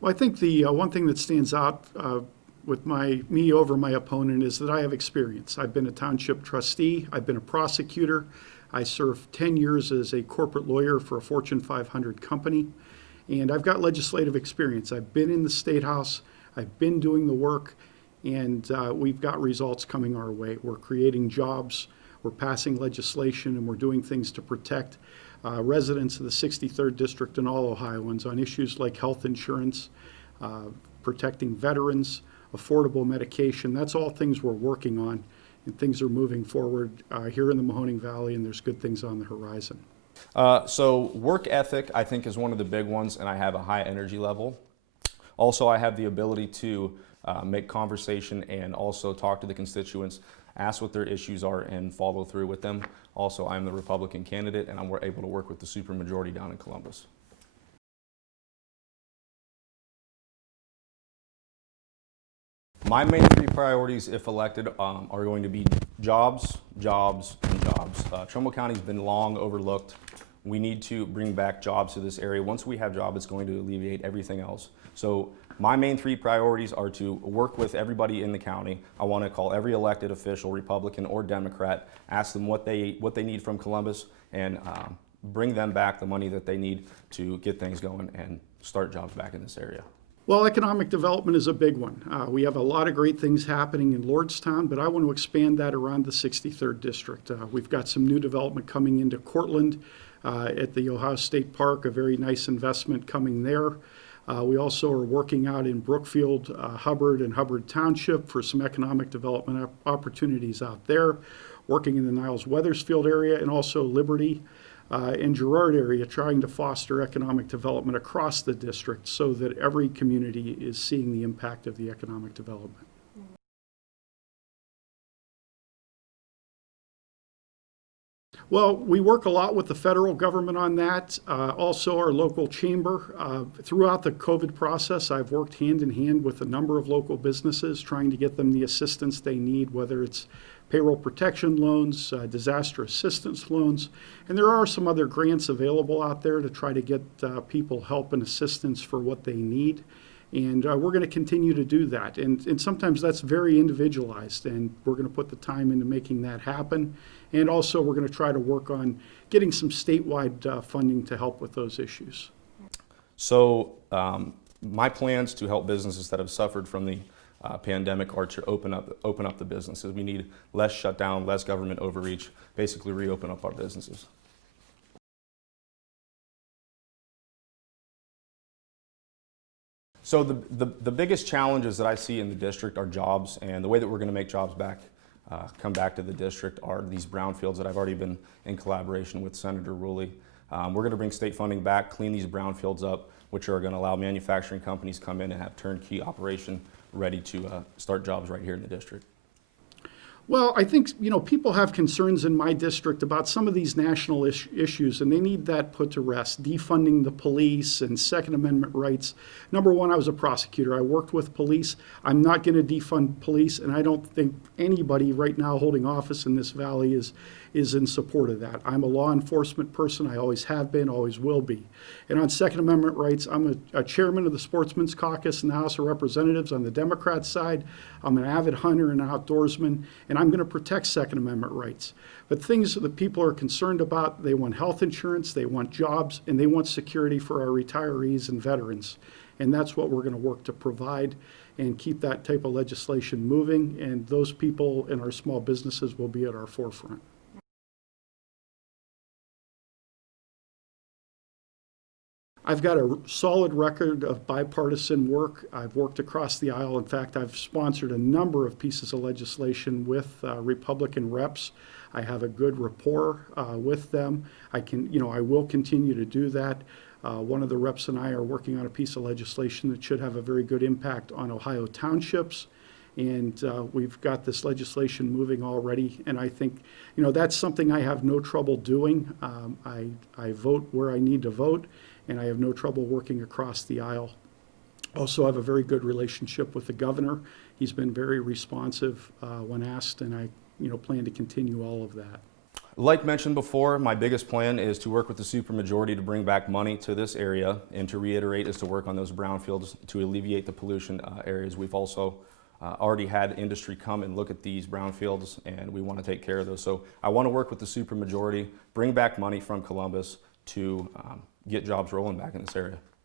Well, I think the one thing that stands out with me over my opponent is that I have experience. I've been a township trustee. I've been a prosecutor. I served 10 years as a corporate lawyer for a Fortune 500 company. And I've got legislative experience. I've been in the State House. I've been doing the work. And we've got results coming our way. We're creating jobs. We're passing legislation. And we're doing things to protect residents of the 63rd District and all Ohioans on issues like health insurance, protecting veterans, affordable medication. That's all things we're working on, and things are moving forward here in the Mahoning Valley, and there's good things on the horizon. So work ethic, I think, is one of the big ones, and I have a high energy level. Also, I have the ability to make conversation and also talk to the constituents, ask what their issues are, and follow through with them. Also, I'm the Republican candidate, and I'm able to work with the supermajority down in Columbus. My main three priorities, if elected, are going to be jobs, jobs, and jobs. Trumbull County's been long overlooked. We need to bring back jobs to this area. Once we have jobs, it's going to alleviate everything else. So my main three priorities are to work with everybody in the county. I want to call every elected official, Republican or Democrat, ask them what they need from Columbus, and bring them back the money that they need to get things going and start jobs back in this area. Well, economic development is a big one. We have a lot of great things happening in Lordstown, but I want to expand that around the 63rd District. We've got some new development coming into Cortland at the Ohio State Park, a very nice investment coming there. We also are working out in Brookfield, Hubbard, and Hubbard Township for some economic development opportunities out there, working in the Niles-Weathersfield area and also Liberty and Girard area, trying to foster economic development across the district so that every community is seeing the impact of the economic development. Well, we work a lot with the federal government on that. Also, our local chamber. Throughout the COVID process, I've worked hand in hand with a number of local businesses, trying to get them the assistance they need, whether it's payroll protection loans, disaster assistance loans, and there are some other grants available out there to try to get people help and assistance for what they need. And we're going to continue to do that. And sometimes that's very individualized, and we're going to put the time into making that happen. And also, we're going to try to work on getting some statewide funding to help with those issues. So my plans to help businesses that have suffered from the pandemic are to open up the businesses. We need less shutdown, less government overreach, basically reopen up our businesses. So the biggest challenges that I see in the district are jobs, and the way that we're going to make jobs come back to the district are these brownfields that I've already been in collaboration with Senator Ruley. We're going to bring state funding back, clean these brownfields up, which are going to allow manufacturing companies come in and have turnkey operation ready to start jobs right here in the district. Well, I think, people have concerns in my district about some of these national issues, and they need that put to rest. Defunding the police and Second Amendment rights. Number one, I was a prosecutor. I worked with police. I'm not going to defund police, and I don't think anybody right now holding office in this valley is in support of that. I'm a law enforcement person. I always have been, always will be. And on Second Amendment rights, I'm a chairman of the Sportsman's Caucus in the House of Representatives on the Democrat side. I'm an avid hunter and outdoorsman, and I'm going to protect Second Amendment rights. But things that people are concerned about, they want health insurance, they want jobs, and they want security for our retirees and veterans. And that's what we're going to work to provide and keep that type of legislation moving, and those people in our small businesses will be at our forefront. I've got a solid record of bipartisan work. I've worked across the aisle. In fact, I've sponsored a number of pieces of legislation with Republican reps. I have a good rapport with them. I will continue to do that. One of the reps and I are working on a piece of legislation that should have a very good impact on Ohio townships. And we've got this legislation moving already. And I think, that's something I have no trouble doing. I vote where I need to vote, and I have no trouble working across the aisle. Also, I have a very good relationship with the governor. He's been very responsive when asked, and I plan to continue all of that. Like mentioned before, my biggest plan is to work with the supermajority to bring back money to this area, and to reiterate is to work on those brownfields to alleviate the pollution areas. We've also already had industry come and look at these brownfields, and we want to take care of those. So I want to work with the supermajority, bring back money from Columbus to get jobs rolling back in this area.